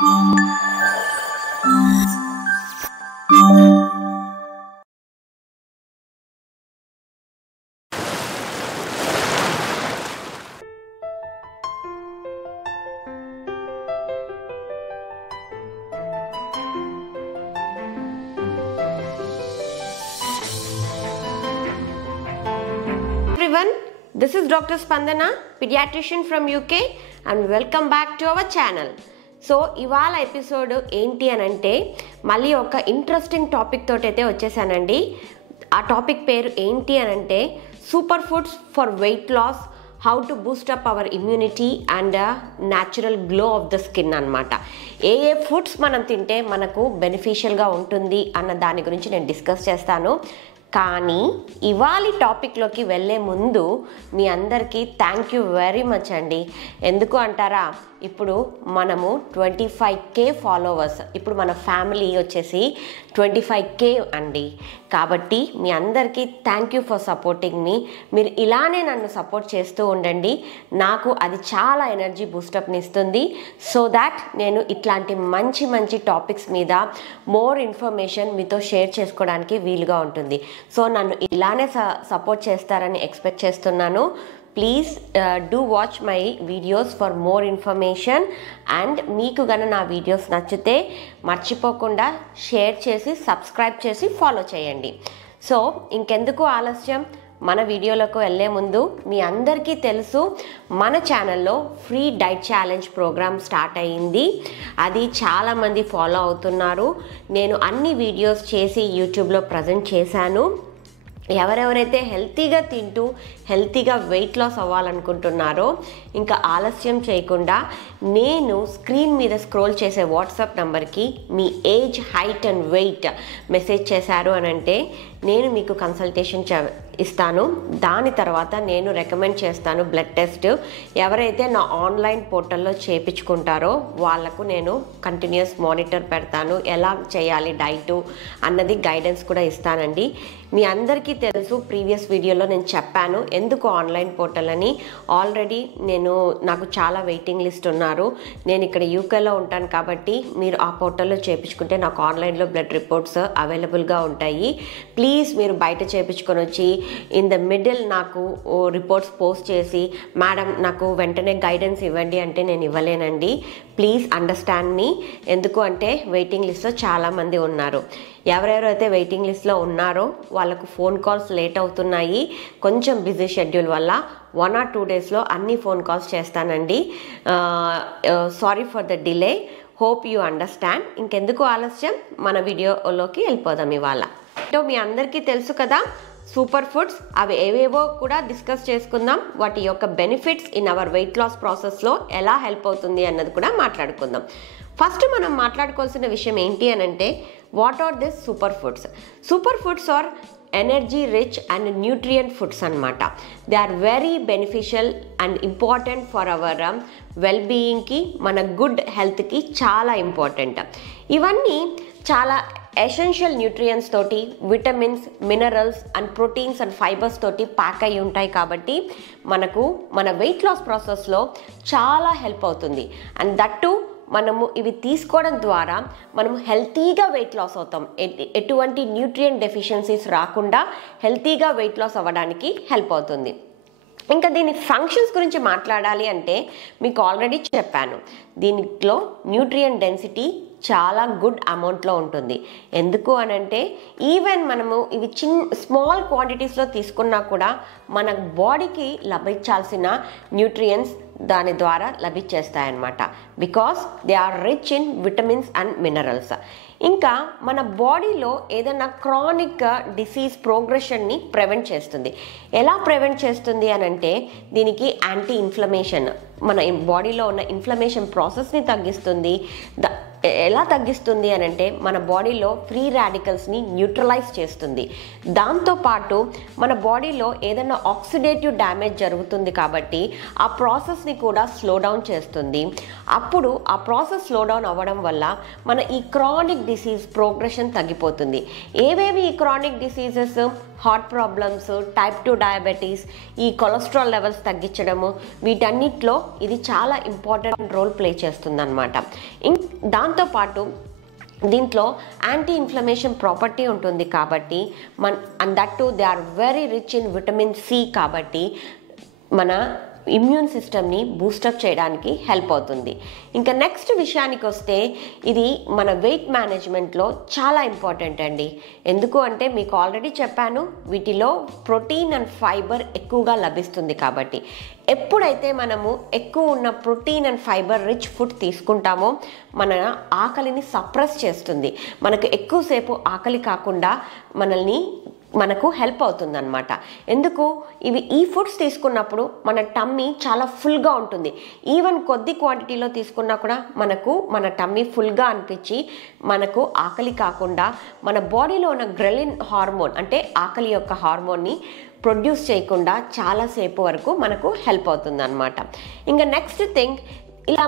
Everyone, this is Dr. Spandana, pediatrician from UK, and welcome back to our channel. So ఇవాళ episode ఏంటి అని అంటే మళ్ళీ ఒక ఇంట్రెస్టింగ్ టాపిక్ తోటి అయితే వచ్చేసానండి. ఆ టాపిక్ పేరు ఏంటి అని అంటే super foods for weight loss, how to boost up our immunity and natural glow of the skin అనమాట. ఏ ఫుడ్స్ మనం తింటే మనకు బెనిఫిషియల్గా ఉంటుంది అన్న దాని గురించి నేను డిస్కస్ చేస్తాను. కానీ ఇవాళ టాపిక్లోకి వెళ్ళే ముందు మీ అందరికీ థ్యాంక్ యూ వెరీ మచ్ అండి. ఎందుకు అంటారా, ఇప్పుడు మనము 25K ఫాలోవర్స్, ఇప్పుడు మన ఫ్యామిలీ వచ్చేసి 25K అండి. కాబట్టి మీ అందరికీ థ్యాంక్ యూ ఫర్ సపోర్టింగ్ మీ. మీరు ఇలానే నన్ను సపోర్ట్ చేస్తూ ఉండండి, నాకు అది చాలా ఎనర్జీ బూస్టప్ని ఇస్తుంది. సో దాట్ నేను ఇట్లాంటి మంచి మంచి టాపిక్స్ మీద మోర్ ఇన్ఫర్మేషన్ మీతో షేర్ చేసుకోవడానికి వీలుగా ఉంటుంది. సో నన్ను ఇలానే సపోర్ట్ చేస్తారని ఎక్స్పెక్ట్ చేస్తున్నాను. Please do watch my videos for more information. And మీకు గన నా వీడియోస్ నచ్చితే మర్చిపోకుండా షేర్ చేసి సబ్స్క్రైబ్ చేసి ఫాలో చేయండి. సో ఇంకెందుకు ఆలస్యం, మన వీడియోలోకి వెళ్ళే ముందు మీ అందరికీ తెలుసు మన ఛానల్లో free diet challenge programme start అయ్యింది. అది చాలామంది ఫాలో అవుతున్నారు. నేను అన్ని వీడియోస్ చేసి యూట్యూబ్లో ప్రజెంట్ చేశాను. ఎవరెవరైతే హెల్తీగా తింటూ హెల్తీగా వెయిట్ లాస్ అవ్వాలనుకుంటున్నారో ఇంకా ఆలస్యం చేయకుండా నేను స్క్రీన్ మీద స్క్రోల్ చేసే వాట్సాప్ నెంబర్కి మీ age, height and weight message చేశారు అని అంటే నేను మీకు కన్సల్టేషన్ ఇస్తాను. దాని తర్వాత నేను రికమెండ్ చేస్తాను బ్లడ్ టెస్ట్. ఎవరైతే నా ఆన్లైన్ పోర్టల్లో చేయించుకుంటారో వాళ్లకు నేను కంటిన్యూస్ మానిటర్ పెడతాను. ఎలా చేయాలి డైటు అన్నది గైడెన్స్ కూడా ఇస్తానండి. మీ అందరికీ తెలుసు, ప్రీవియస్ వీడియోలో నేను చెప్పాను ఎందుకు ఆన్లైన్ పోర్టల్ అని. ఆల్రెడీ నాకు చాలా వెయిటింగ్ లిస్ట్ ఉన్నారు. నేను ఇక్కడ యూకేలో ఉంటాను కాబట్టి మీరు ఆ పోర్టల్లో చేయించుకుంటే నాకు ఆన్లైన్లో బ్లడ్ రిపోర్ట్స్ అవైలబుల్గా ఉంటాయి. ప్లీజ్ మీరు బయట చేయించుకొని వచ్చి ఇన్ ద మిడిల్ నాకు రిపోర్ట్స్ పోస్ట్ చేసి మేడం నాకు వెంటనే గైడెన్స్ ఇవ్వండి అంటే నేను ఇవ్వలేనండి. ప్లీజ్ అండర్స్టాండ్ మీ. ఎందుకు అంటే వెయిటింగ్ లిస్ట్లో చాలామంది ఉన్నారు. ఎవరెవరైతే వెయిటింగ్ లిస్ట్లో ఉన్నారో వాళ్ళకు ఫోన్ కాల్స్ లేట్ అవుతున్నాయి. కొంచెం బిజీ షెడ్యూల్ వల్ల 1 or 2 డేస్లో అన్ని ఫోన్ కాల్స్ చేస్తానండి. Sorry for the delay. Hope you understand. ఇంకెందుకు ఆలస్యం, మన వీడియోలోకి వెళ్ళిపోదాం. ఇవాళ మీ అందరికీ తెలుసు కదా సూపర్ ఫుడ్స్, అవి ఏవేవో కూడా డిస్కస్ చేసుకుందాం. వాటి యొక్క benefits in our weight loss ప్రాసెస్లో ఎలా హెల్ప్ అవుతుంది అన్నది కూడా మాట్లాడుకుందాం. ఫస్ట్ మనం మాట్లాడుకోవాల్సిన విషయం ఏంటి అని అంటే what are this super foods. Super foods are energy rich and nutrient foods అనమాట. They are very beneficial and important for our well బీయింగ్కి, మన గుడ్ హెల్త్కి చాలా ఇంపార్టెంట్. ఇవన్నీ చాలా ఎసెన్షియల్ న్యూట్రియంట్స్ తోటి, vitamins, minerals and proteins and fibres తోటి pack అయి ఉంటాయి. కాబట్టి మనకు మన వెయిట్ లాస్ ప్రాసెస్లో చాలా హెల్ప్ అవుతుంది. అండ్ దట్టు మనము ఇవి తీసుకోవడం ద్వారా మనము హెల్తీగా వెయిట్ లాస్ అవుతాం. ఎటువంటి న్యూట్రియంట్ డెఫిషియన్సీస్ రాకుండా హెల్తీగా వెయిట్ లాస్ అవ్వడానికి హెల్ప్ అవుతుంది. ఇంకా దీని ఫంక్షన్స్ గురించి మాట్లాడాలి అంటే మీకు ఆల్రెడీ చెప్పాను, దీనిలో న్యూట్రియంట్ డెన్సిటీ చాలా గుడ్ అమౌంట్లో ఉంటుంది. ఎందుకు అని అంటే ఈవెన్ మనము ఇవి స్మాల్ క్వాంటిటీస్లో తీసుకున్నా కూడా మన బాడీకి లభించాల్సిన న్యూట్రియంట్స్ దాని ద్వారా లభించేస్తాయన్నమాట. Because they are rich in vitamins and minerals. ఇంకా మన బాడీలో ఏదైనా క్రానిక్ డిసీజ్ ప్రోగ్రెషన్ని ప్రివెంట్ చేస్తుంది. ఎలా ప్రివెంట్ చేస్తుంది అని అంటే దీనికి యాంటీ ఇన్ఫ్లమేషన్, మన బాడీలో ఉన్న ఇన్ఫ్లమేషన్ ప్రాసెస్ని తగ్గిస్తుంది. ఎలా తగ్గిస్తుంది అని అంటే మన బాడీలో ఫ్రీ రాడికల్స్ని న్యూట్రలైజ్ చేస్తుంది. దాంతోపాటు మన బాడీలో ఏదైనా ఆక్సిడేటివ్ డ్యామేజ్ జరుగుతుంది కాబట్టి ఆ ప్రాసెస్ని కూడా స్లో డౌన్ చేస్తుంది. అప్పుడు ఆ ప్రాసెస్ స్లో డౌన్ అవ్వడం వల్ల మన ఈ క్రానిక్ డిసీజ్ ప్రోగ్రెషన్ తగ్గిపోతుంది. ఏవేవి ఈ chronic diseases? Heart problems, type 2 diabetes, ఈ కొలెస్ట్రాల్ లెవెల్స్ తగ్గించడము, వీటన్నిటిలో ఇది చాలా ఇంపార్టెంట్ రోల్ ప్లే చేస్తుంది అనమాట. దాంతోపాటు దీంట్లో యాంటీ ఇన్ఫ్లమేషన్ ప్రాపర్టీ ఉంటుంది కాబట్టి and that to they are very rich in vitamin C కాబట్టి మన ఇమ్యూన్ సిస్టమ్ని బూస్టప్ చేయడానికి హెల్ప్ అవుతుంది. ఇంకా నెక్స్ట్ విషయానికి వస్తే ఇది మన వెయిట్ మేనేజ్మెంట్లో చాలా ఇంపార్టెంట్ అండి. ఎందుకు అంటే మీకు ఆల్రెడీ చెప్పాను, వీటిలో ప్రోటీన్ అండ్ ఫైబర్ ఎక్కువగా లభిస్తుంది కాబట్టి ఎప్పుడైతే మనము ఎక్కువ ఉన్న protein and fibre rich food తీసుకుంటామో మన ఆకలిని సప్రెస్ చేస్తుంది. మనకు ఎక్కువసేపు ఆకలి కాకుండా మనకు హెల్ప్ అవుతుంది అనమాట. ఎందుకు? ఈ ఫుడ్స్ తీసుకున్నప్పుడు మన టమ్మీ చాలా ఫుల్గా ఉంటుంది. ఈవెన్ కొద్ది క్వాంటిటీలో తీసుకున్నా కూడా మన టమ్మీ ఫుల్గా అనిపించి మనకు ఆకలి కాకుండా మన బాడీలో ఉన్న గ్రెలిన్ హార్మోన్ అంటే ఆకలి యొక్క హార్మోన్ని ప్రొడ్యూస్ చేయకుండా చాలాసేపు వరకు మనకు హెల్ప్ అవుతుంది అనమాట. ఇంకా నెక్స్ట్ థింగ్, ఇలా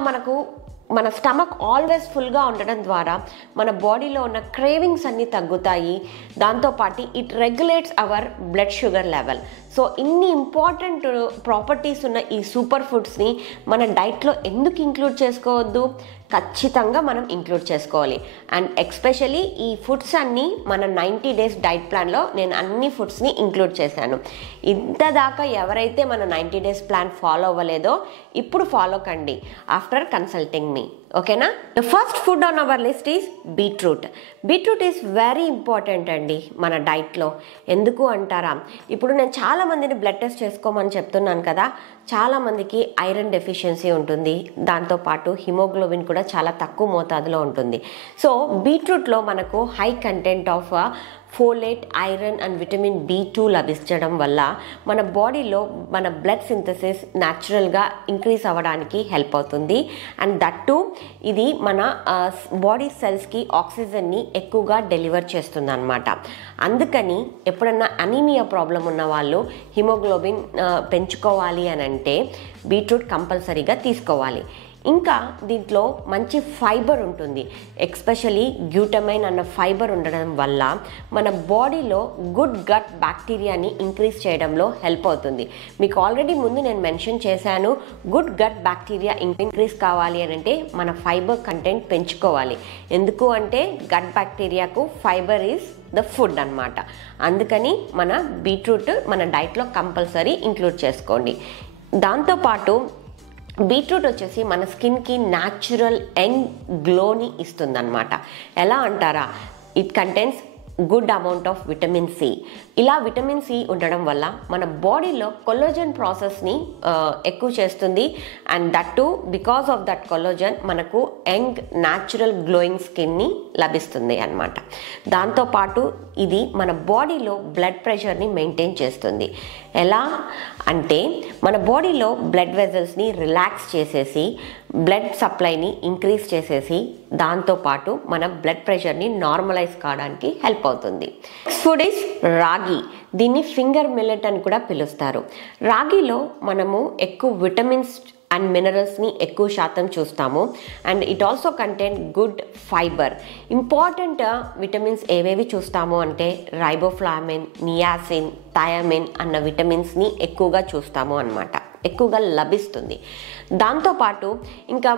మన స్టమక్ ఆల్వేస్ ఫుల్గా ఉండడం ద్వారా మన బాడీలో ఉన్న క్రేవింగ్స్ అన్నీ తగ్గుతాయి. దాంతోపాటు it regulates our blood sugar level. So ఇన్ని ఇంపార్టెంట్ ప్రాపర్టీస్ ఉన్న ఈ సూపర్ ఫుడ్స్ని మన డైట్లో ఎందుకు ఇంక్లూడ్ చేసుకోవద్దు? ఖచ్చితంగా మనం ఇంక్లూడ్ చేసుకోవాలి. అండ్ ఎస్పెషలీ ఈ ఫుడ్స్ అన్నీ మన 90 days డైట్ ప్లాన్లో నేను అన్ని ఫుడ్స్ని ఇంక్లూడ్ చేశాను. ఇంతదాకా ఎవరైతే మన 90 days ప్లాన్ ఫాలో అవ్వలేదో ఇప్పుడు ఫాలో కండి ఆఫ్టర్ కన్సల్టింగ్ మీ. ఓకేనా? The first food on our list is beetroot. Beetroot is very important అండి మన డైట్లో. ఎందుకు అంటారా? ఇప్పుడు నేను చాలామందిని బ్లడ్ టెస్ట్ చేసుకోమని చెప్తున్నాను కదా, చాలామందికి ఐరన్ డెఫిషియన్సీ ఉంటుంది. దాంతోపాటు హిమోగ్లోబిన్ కూడా చాలా తక్కువ మోతాదులో ఉంటుంది. సో బీట్రూట్లో మనకు high content of folate, iron and vitamin B2 లభించడం వల్ల మన బాడీలో మన బ్లడ్ సింథసిస్ న్యాచురల్గా ఇంక్రీజ్ అవ్వడానికి హెల్ప్ అవుతుంది. అండ్ దట్ టు ఇది మన బాడీ సెల్స్కి ఆక్సిజన్ని ఎక్కువగా డెలివర్ చేస్తుంది అనమాట. అందుకని ఎప్పుడన్నా అనీమియా ప్రాబ్లం ఉన్న వాళ్ళు హిమోగ్లోబిన్ పెంచుకోవాలి అని అంటే బీట్రూట్ కంపల్సరీగా తీసుకోవాలి. ఇంకా దీంట్లో మంచి ఫైబర్ ఉంటుంది. ఎస్పెషలీ గ్లూటమైన్ అన్న ఫైబర్ ఉండడం వల్ల మన బాడీలో గుడ్ గట్ బ్యాక్టీరియాని ఇంక్రీజ్ చేయడంలో హెల్ప్ అవుతుంది. మీకు ఆల్రెడీ ముందు నేను మెన్షన్ చేశాను, గుడ్ గట్ బ్యాక్టీరియా ఇంక్రీజ్ కావాలి అని అంటే మన ఫైబర్ కంటెంట్ పెంచుకోవాలి. ఎందుకు అంటే గట్ బ్యాక్టీరియాకు ఫైబర్ ఈజ్ ద ఫుడ్ అనమాట. అందుకని మన బీట్రూట్ మన డైట్లో కంపల్సరీ ఇంక్లూడ్ చేసుకోండి. దాంతోపాటు బీట్రూట్ వచ్చేసి మన స్కిన్కి న్యాచురల్ యంగ్ గ్లోని ఇస్తుంది అనమాట. ఎలా అంటారా? It contains good amount of vitamin C. ఇలా విటమిన్ సి ఉండడం వల్ల మన బాడీలో కొల్లాజన్ ప్రాసెస్ని ఎక్కువ చేస్తుంది. And that to because of that collagen మనకు యంగ్ న్యాచురల్ గ్లోయింగ్ స్కిన్ని లభిస్తుంది అన్నమాట. దాంతోపాటు ఇది మన బాడీలో బ్లడ్ ప్రెషర్ని మెయింటైన్ చేస్తుంది. ఎలా అంటే మన బాడీలో బ్లడ్ వెజల్స్ని రిలాక్స్ చేసేసి బ్లడ్ సప్లైని ఇంక్రీజ్ చేసేసి దాంతోపాటు మన బ్లడ్ ప్రెషర్ని నార్మలైజ్ కావడానికి హెల్ప్ అవుతుంది. నెక్స్ట్ ఫుడ్ ఈజ్ రాగి. దీన్ని ఫింగర్ మిల్లెట్ అని కూడా పిలుస్తారు. రాగిలో మనము ఎక్కువ విటమిన్స్ అండ్ మినరల్స్ని ఎక్కువ శాతం చూస్తాము. And it also content good fibre. Important vitamins ఏవేవి చూస్తాము అంటే రైబోఫ్లావిన్, నియాసిన్, థయామిన్ అన్న విటమిన్స్ని ఎక్కువగా చూస్తాము అన్నమాట, ఎక్కువగా లభిస్తుంది. దాంతోపాటు ఇంకా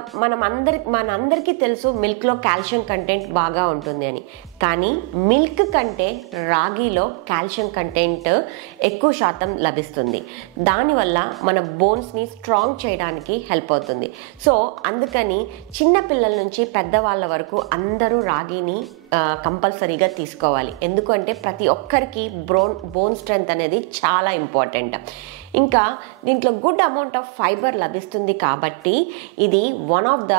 మనందరికీ తెలుసు మిల్క్లో కాల్షియం కంటెంట్ బాగా ఉంటుంది అని. కానీ మిల్క్ కంటే రాగిలో కాల్షియం కంటెంట్ ఎక్కువ శాతం లభిస్తుంది. దానివల్ల మన బోన్స్ని స్ట్రాంగ్ చేయడానికి హెల్ప్ అవుతుంది. సో అందుకని చిన్నపిల్లల నుంచి పెద్దవాళ్ళ వరకు అందరూ రాగిని కంపల్సరీగా తీసుకోవాలి. ఎందుకంటే ప్రతి ఒక్కరికి బోన్ స్ట్రెంగ్త్ అనేది చాలా ఇంపార్టెంట్. ఇంకా దీంట్లో గుడ్ అమౌంట్ ఆఫ్ ఫైబర్ లభిస్తుంది కాబట్టి ఇది one of the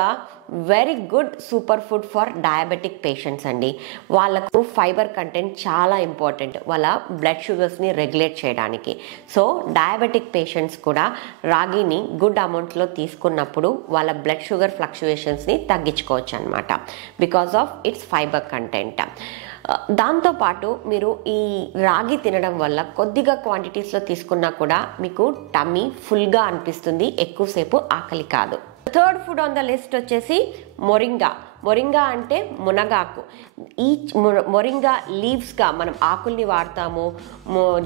very good super food for diabetic patients అండి. వాళ్ళకు ఫైబర్ కంటెంట్ చాలా ఇంపార్టెంట్ వాళ్ళ బ్లడ్ షుగర్స్ని రెగ్యులేట్ చేయడానికి. సో డయాబెటిక్ పేషెంట్స్ కూడా రాగిని గుడ్ అమౌంట్లో తీసుకున్నప్పుడు వాళ్ళ బ్లడ్ షుగర్ ఫ్లక్చుయేషన్స్ని తగ్గించుకోవచ్చు అనమాట because of it's fibre content. దాంతోపాటు మీరు ఈ రాగి తినడం వల్ల కొద్దిగా క్వాంటిటీస్లో తీసుకున్నా కూడా మీకు టమ్మీ ఫుల్గా అనిపిస్తుంది, ఎక్కువసేపు ఆకలి కాదు. Third food on the list వచ్చేసి మొరింగా. మొరింగా అంటే మునగాకు. ఈ మొరింగా లీవ్స్గా మనం ఆకుల్ని వాడతాము,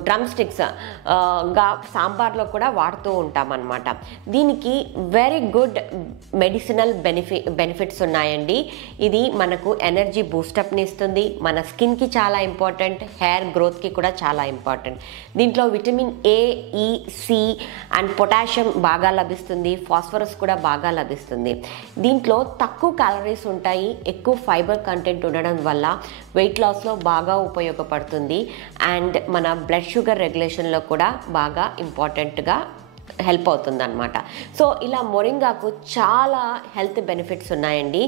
డ్రమ్ స్టిక్స్ గా సాంబార్లో కూడా వాడుతూ ఉంటాం అన్నమాట. దీనికి వెరీ గుడ్ మెడిసినల్ బెనిఫిట్స్ ఉన్నాయండి. ఇది మనకు ఎనర్జీ బూస్టప్ని ఇస్తుంది, మన స్కిన్కి చాలా ఇంపార్టెంట్, హెయిర్ గ్రోత్కి కూడా చాలా ఇంపార్టెంట్. దీంట్లో విటమిన్ ఏ, ఈ, సి అండ్ పొటాషియం బాగా లభిస్తుంది, ఫాస్ఫరస్ కూడా బాగా లభిస్తుంది. దీంట్లో తక్కువ క్యాలరీస్ ఉంటాయి, ఎక్కువ ఫైబర్ కంటెంట్ ఉండడం వల్ల వెయిట్ లాస్లో బాగా ఉపయోగపడుతుంది అండ్ మన బ్లడ్ షుగర్ రెగ్యులేషన్లో కూడా బాగా ఇంపార్టెంట్గా హెల్ప్ అవుతుంది అనమాట. సో ఇలా మొరింగాకు చాలా హెల్త్ బెనిఫిట్స్ ఉన్నాయండి.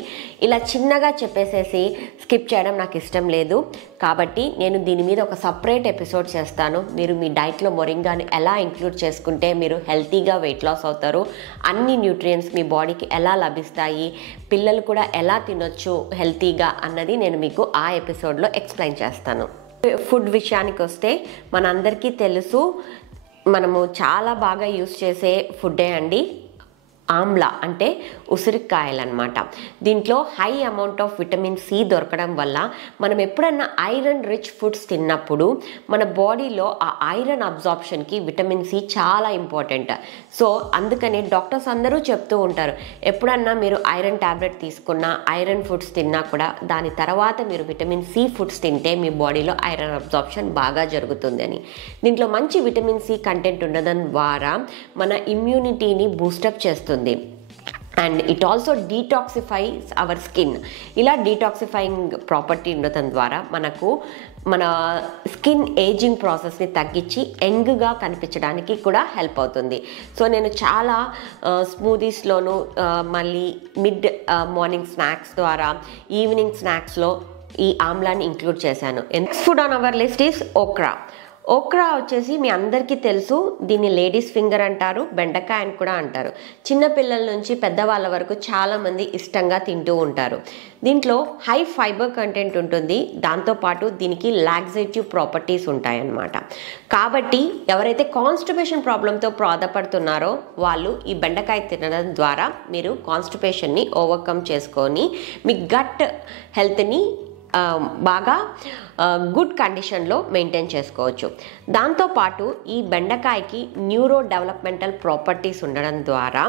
ఇలా చిన్నగా చెప్పేసేసి స్కిప్ చేయడం నాకు ఇష్టం లేదు కాబట్టి నేను దీని మీద ఒక సపరేట్ ఎపిసోడ్ చేస్తాను. మీరు మీ డైట్లో మొరింగాని ఎలా ఇంక్లూడ్ చేసుకుంటే మీరు హెల్తీగా వెయిట్ లాస్ అవుతారు, అన్ని న్యూట్రియంట్స్ మీ బాడీకి ఎలా లభిస్తాయి, పిల్లలు కూడా ఎలా తినొచ్చు హెల్తీగా అన్నది నేను మీకు ఆ ఎపిసోడ్లో ఎక్స్ప్లెయిన్ చేస్తాను. ఫుడ్ విషయానికి వస్తే మనందరికీ తెలుసు, మనము చాలా బాగా యూస్ చేసే ఫుడ్డే అండి ఆమ్లా అంటే ఉసిరికాయలు అనమాట. దీంట్లో high amount of vitamin C దొరకడం వల్ల మనం ఎప్పుడన్నా ఐరన్ రిచ్ ఫుడ్స్ తిన్నప్పుడు మన బాడీలో ఆ ఐరన్ అబ్జార్ప్షన్కి విటమిన్ సి చాలా ఇంపార్టెంట్. సో అందుకని డాక్టర్స్ అందరూ చెప్తూ ఉంటారు, ఎప్పుడన్నా మీరు ఐరన్ ట్యాబ్లెట్ తీసుకున్నా, ఐరన్ ఫుడ్స్ తిన్నా కూడా దాని తర్వాత మీరు విటమిన్ సి ఫుడ్స్ తింటే మీ బాడీలో ఐరన్ అబ్జార్ప్షన్ బాగా జరుగుతుంది అని. దీంట్లో మంచి విటమిన్ సి కంటెంట్ ఉండడం ద్వారా మన ఇమ్యూనిటీని బూస్టప్ చేస్తుంది and it also detoxifies our skin. ఇలా డీటాక్సిఫైయింగ్ ప్రాపర్టీ ఉండటం ద్వారా మనకు మన స్కిన్ ఏజింగ్ ప్రాసెస్ని తగ్గించి యంగ్గా కనిపించడానికి కూడా హెల్ప్ అవుతుంది. సో నేను చాలా స్మూదీస్లోను మళ్ళీ మిడ్ మార్నింగ్ స్నాక్స్ ద్వారా ఈవినింగ్ స్నాక్స్లో ఈ ఆమ్లాని ఇంక్లూడ్ చేశాను. Next food on our list is okra. Okra వచ్చేసి మీ అందరికీ తెలుసు, దీన్ని లేడీస్ ఫింగర్ అంటారు, బెండకాయ అని కూడా అంటారు. చిన్నపిల్లల నుంచి పెద్దవాళ్ళ వరకు చాలామంది ఇష్టంగా తింటూ ఉంటారు. దీంట్లో హై ఫైబర్ కంటెంట్ ఉంటుంది, దాంతోపాటు దీనికి లాక్సేటివ్ ప్రాపర్టీస్ ఉంటాయన్నమాట. కాబట్టి ఎవరైతే కాన్స్టిపేషన్ ప్రాబ్లంతో బాధపడుతున్నారో వాళ్ళు ఈ బెండకాయ తినడం ద్వారా మీరు కాన్స్టిపేషన్ని ఓవర్కమ్ చేసుకొని మీ గట్ హెల్త్ని బాగా గుడ్ కండిషన్లో మెయింటైన్ చేసుకోవచ్చు. దాంతోపాటు ఈ బెండకాయకి న్యూరో డెవలప్మెంటల్ ప్రాపర్టీస్ ఉండడం ద్వారా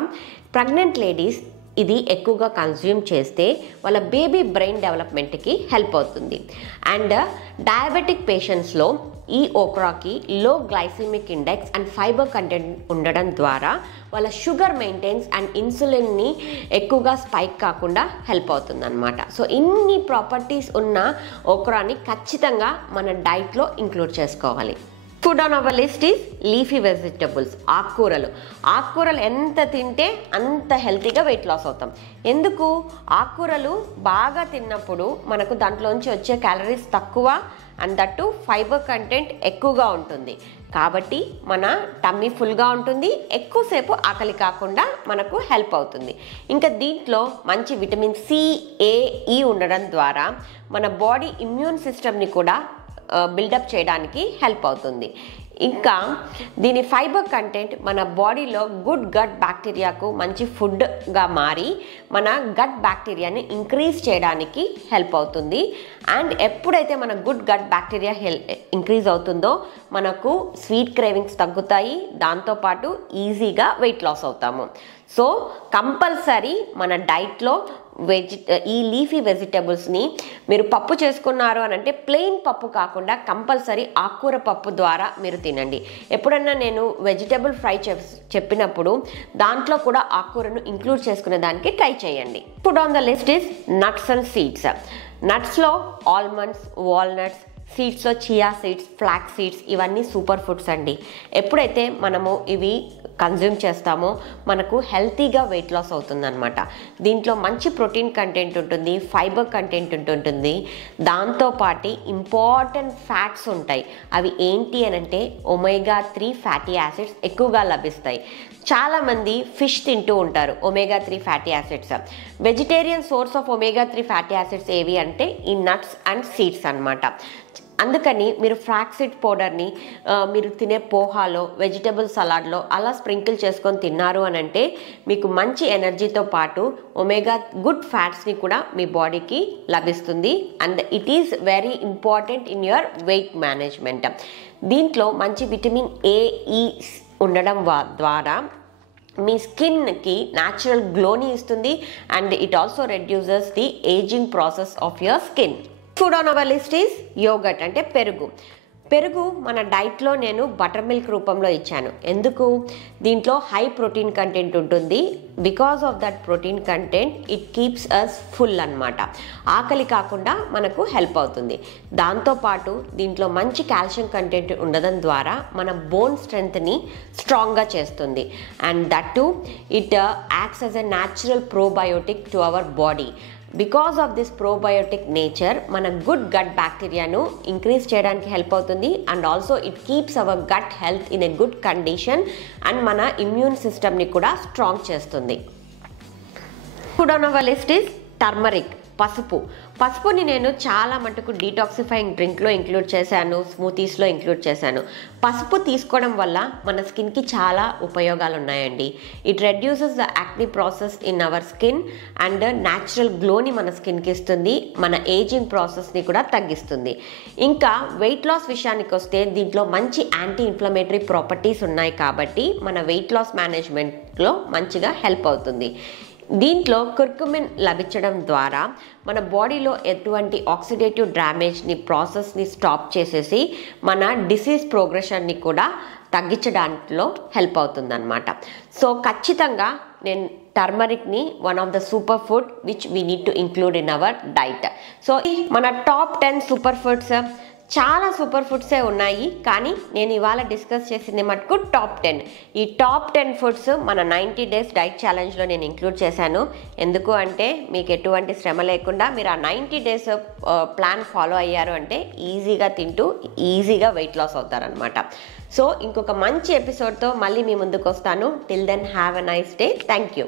ప్రెగ్నెంట్ లేడీస్ ఇది ఎక్కువగా కన్జ్యూమ్ చేస్తే వాళ్ళ బేబీ బ్రెయిన్ డెవలప్మెంట్కి హెల్ప్ అవుతుంది. అండ్ డయాబెటిక్ పేషెంట్స్లో ఈ ఓక్రాకి లో glycaemic index and fibre content ఉండడం ద్వారా వాళ్ళ షుగర్ మెయింటైన్స్ అండ్ ఇన్సులిన్ని ఎక్కువగా స్పైక్ కాకుండా హెల్ప్ అవుతుంది అనమాట. సో ఇన్ని ప్రాపర్టీస్ ఉన్న ఓక్రాని ఖచ్చితంగా మన డైట్లో ఇంక్లూడ్ చేసుకోవాలి. Food on our list is leafy vegetables. ఆకుకూరలు. ఆకుకూరలు ఎంత తింటే అంత హెల్తీగా వెయిట్ లాస్ అవుతాం. ఎందుకు? ఆకుకూరలు బాగా తిన్నప్పుడు మనకు దాంట్లోంచి వచ్చే క్యాలరీస్ తక్కువ అండ్ దట్టు ఫైబర్ కంటెంట్ ఎక్కువగా ఉంటుంది. కాబట్టి మన టమ్మీ ఫుల్గా ఉంటుంది, ఎక్కువసేపు ఆకలి కాకుండా మనకు హెల్ప్ అవుతుంది. ఇంకా దీంట్లో మంచి విటమిన్ సి, ఏ, ఈ ఉండడం ద్వారా మన బాడీ ఇమ్యూన్ సిస్టమ్ని కూడా బిల్డప్ చేయడానికి హెల్ప్ అవుతుంది. ఇంకా దీని ఫైబర్ కంటెంట్ మన బాడీలో గుడ్ గట్ బ్యాక్టీరియాకు మంచి ఫుడ్గా మారి మన గట్ బ్యాక్టీరియాని ఇంక్రీజ్ చేయడానికి హెల్ప్ అవుతుంది. అండ్ ఎప్పుడైతే మన గుడ్ గట్ బ్యాక్టీరియా ఇంక్రీజ్ అవుతుందో మనకు స్వీట్ క్రేవింగ్స్ తగ్గుతాయి, దాంతోపాటు ఈజీగా వెయిట్ లాస్ అవుతాము. సో కంపల్సరీ మన డైట్లో ఈ లీఫీ వెజిటబుల్స్ని మీరు పప్పు చేసుకున్నారు అని అంటే ప్లెయిన్ పప్పు కాకుండా కంపల్సరీ ఆకుకూర పప్పు ద్వారా మీరు తినండి. ఎప్పుడన్నా నేను వెజిటబుల్ ఫ్రై చెప్పినప్పుడు దాంట్లో కూడా ఆకుకూరను ఇంక్లూడ్ చేసుకునే దానికి ట్రై చేయండి. Food on the list is nuts and seeds. నట్స్లో ఆల్మండ్స్, వాల్నట్స్, సీడ్స్లో చియా సీడ్స్, ఫ్లాక్స్ సీడ్స్ ఇవన్నీ సూపర్ ఫుడ్స్ అండి. ఎప్పుడైతే మనము ఇవి కన్జ్యూమ్ చేస్తామో మనకు హెల్తీగా వెయిట్ లాస్ అవుతుందన్నమాట. దీంట్లో మంచి ప్రోటీన్ కంటెంట్ ఉంటుంది, ఫైబర్ కంటెంట్ ఉంటుంది, దాంతోపాటు ఇంపార్టెంట్ ఫ్యాట్స్ ఉంటాయి. అవి ఏంటి అని అంటే ఒమేగా 3 ఫ్యాటీ యాసిడ్స్ ఎక్కువగా లభిస్తాయి. చాలామంది ఫిష్ తింటూ ఉంటారు, omega 3 fatty acids. Vegetarian source of omega 3 fatty acids ఏవి అంటే ఈ నట్స్ అండ్ సీడ్స్ అన్నమాట. అందుకని మీరు ఫ్లాక్స్ సీడ్ పౌడర్ని మీరు తినే పోహాలో, వెజిటబుల్ సలాడ్లో అలా స్ప్రింకిల్ చేసుకొని తిన్నారు అని అంటే మీకు మంచి ఎనర్జీతో పాటు ఒమేగా గుడ్ ఫ్యాట్స్ని కూడా మీ బాడీకి లభిస్తుంది. And it is very important in your weight management. దీంట్లో మంచి విటమిన్ ఏ, ఈ ఉండడం ద్వారా మీ స్కిన్కి న్యాచురల్ గ్లోని ఇస్తుంది. And it also reduces the ageing process of your skin. Food on our list is yogurt అంటే పెరుగు. పెరుగు మన డైట్లో నేను బటర్ మిల్క్ రూపంలో ఇచ్చాను. ఎందుకు? దీంట్లో హై ప్రోటీన్ కంటెంట్ ఉంటుంది. Because of that protein content it keeps us full అన్నమాట. ఆకలి కాకుండా మనకు హెల్ప్ అవుతుంది. దాంతోపాటు దీంట్లో మంచి కాల్షియం కంటెంట్ ఉండడం ద్వారా మన బోన్ స్ట్రెంగ్త్ని స్ట్రాంగ్గా చేస్తుంది. And that to it acts as a natural probiotic to our body. Because of this probiotic nature మన గుడ్ గట్ బ్యాక్టీరియాను ఇంక్రీజ్ చేయడానికి హెల్ప్ అవుతుంది. And also it keeps our gut health in a good condition and మన immune సిస్టమ్ని కూడా strong చేస్తుంది. Food on our list is turmeric, పసుపు. పసుపుని నేను చాలా మటుకు డీటాక్సిఫైయింగ్ డ్రింక్లో ఇంక్లూడ్ చేశాను, స్మూతీస్లో ఇంక్లూడ్ చేశాను. పసుపు తీసుకోవడం వల్ల మన స్కిన్కి చాలా ఉపయోగాలు ఉన్నాయండి. It reduces the acne process in our skin and natural గ్లోని మన స్కిన్కి ఇస్తుంది. మన ఏజింగ్ ప్రాసెస్ని కూడా తగ్గిస్తుంది. ఇంకా వెయిట్ లాస్ విషయానికి వస్తే దీంట్లో మంచి యాంటీ ఇన్ఫ్లమేటరీ ప్రాపర్టీస్ ఉన్నాయి కాబట్టి మన వెయిట్ లాస్ మేనేజ్మెంట్లో మంచిగా హెల్ప్ అవుతుంది. దీంట్లో కుర్కుమిన్ లభించడం ద్వారా మన బాడీలో ఎటువంటి ఆక్సిడేటివ్ డ్యామేజ్ని ప్రాసెస్ని స్టాప్ చేసేసి మన డిసీజ్ ప్రోగ్రెషన్ని కూడా తగ్గించడానిలో హెల్ప్ అవుతుందన్నమాట. సో ఖచ్చితంగా నేను టర్మరిక్ని one of the super food which we need to include in our diet. So మన టాప్ 10 సూపర్ ఫుడ్స్, చాలా సూపర్ ఫుడ్సే ఉన్నాయి కానీ నేను ఇవాళ డిస్కస్ చేసింది మటుకు టాప్ 10. ఈ టాప్ 10 ఫుడ్స్ మన 90 డేస్ డైట్ ఛాలెంజ్లో నేను ఇంక్లూడ్ చేశాను. ఎందుకు అంటే మీకు ఎటువంటి శ్రమ లేకుండా మీరు ఆ 90 డేస్ ప్లాన్ ఫాలో అయ్యారు అంటే ఈజీగా తింటూ ఈజీగా వెయిట్ లాస్ అవుతారనమాట. సో ఇంకొక మంచి ఎపిసోడ్తో మళ్ళీ మీ ముందుకు వస్తాను. Till then have a nice day. Thank you.